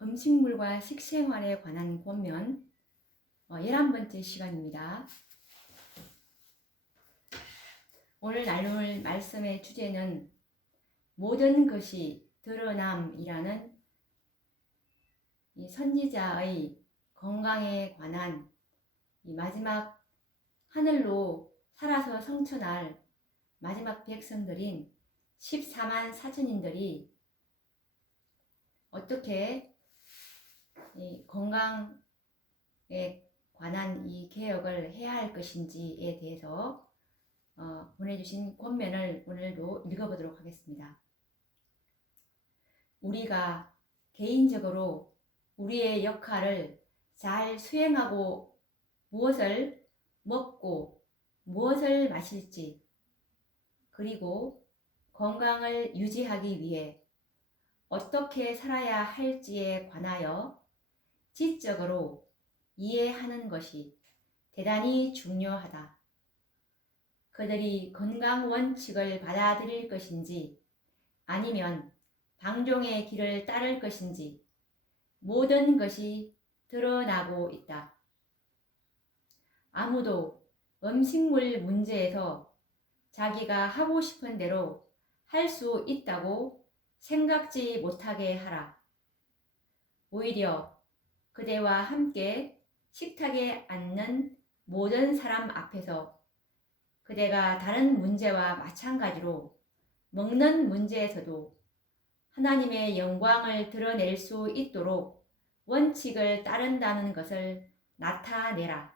음식물과 식생활에 관한 권면 어, 11번째 시간입니다. 오늘 나눌 말씀의 주제는 모든 것이 드러남이라는 이 선지자의 건강에 관한 이 마지막 하늘로 살아서 성천할 마지막 백성들인 14만 사천인들이 어떻게 이 건강에 관한 이 개혁을 해야 할 것인지에 대해서 어, 보내주신 권면을 오늘도 읽어보도록 하겠습니다. 우리가 개인적으로 우리의 역할을 잘 수행하고 무엇을 먹고 무엇을 마실지 그리고 건강을 유지하기 위해 어떻게 살아야 할지에 관하여 지적으로 이해하는 것이 대단히 중요하다. 그들이 건강 원칙을 받아들일 것인지 아니면 방종의 길을 따를 것인지 모든 것이 드러나고 있다. 아무도 음식물 문제에서 자기가 하고 싶은 대로 할 수 있다고 생각지 못하게 하라. 오히려 그대와 함께 식탁에 앉는 모든 사람 앞에서 그대가 다른 문제와 마찬가지로 먹는 문제에서도 하나님의 영광을 드러낼 수 있도록 원칙을 따른다는 것을 나타내라.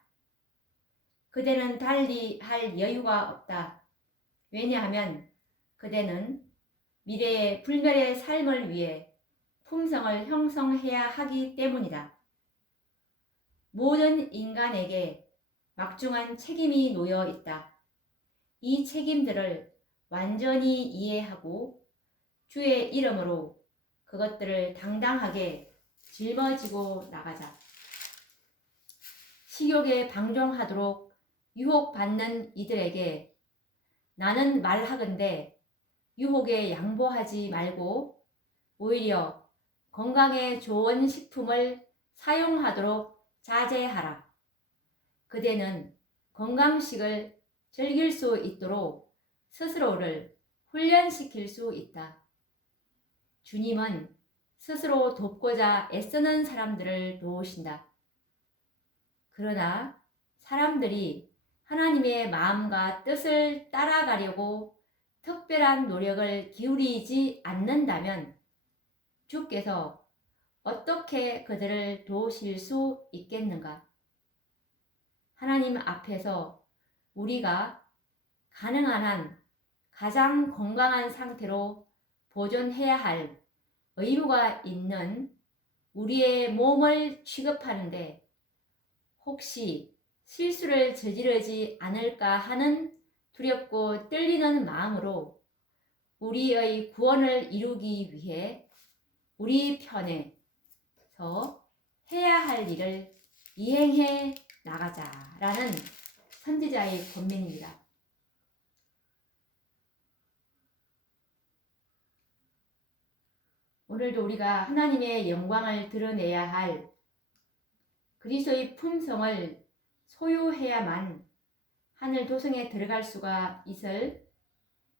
그대는 달리 할 여유가 없다. 왜냐하면 그대는 미래의 불멸의 삶을 위해 품성을 형성해야 하기 때문이다. 모든 인간에게 막중한 책임이 놓여 있다. 이 책임들을 완전히 이해하고 주의 이름으로 그것들을 당당하게 짊어지고 나가자. 식욕에 방종하도록 유혹받는 이들에게 나는 말하건대 유혹에 양보하지 말고 오히려 건강에 좋은 식품을 사용하도록 자제하라. 그대는 건강식을 즐길 수 있도록 스스로를 훈련시킬 수 있다. 주님은 스스로 돕고자 애쓰는 사람들을 도우신다. 그러나 사람들이 하나님의 마음과 뜻을 따라가려고 특별한 노력을 기울이지 않는다면 주께서 어떻게 그들을 도우실 수 있겠는가? 하나님 앞에서 우리가 가능한 한 가장 건강한 상태로 보존해야 할 의무가 있는 우리의 몸을 취급하는데 혹시 실수를 저지르지 않을까 하는 두렵고 떨리는 마음으로 우리의 구원을 이루기 위해 우리 편에 서 해야 할 일을 이행해 나가자라는 선지자의 권면입니다. 오늘도 우리가 하나님의 영광을 드러내야 할 그리스도의 품성을 소유해야만 하늘 도성에 들어갈 수가 있을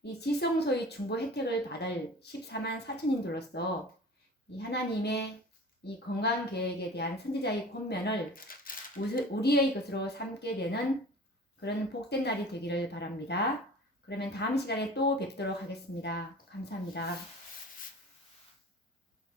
이 지성소의 중보 혜택을 받을 14만 4천인들로서 이 하나님의 이 건강 계획에 대한 선지자의 권면을 우리의 것으로 삼게 되는 그런 복된 날이 되기를 바랍니다. 그러면 다음 시간에 또 뵙도록 하겠습니다. 감사합니다.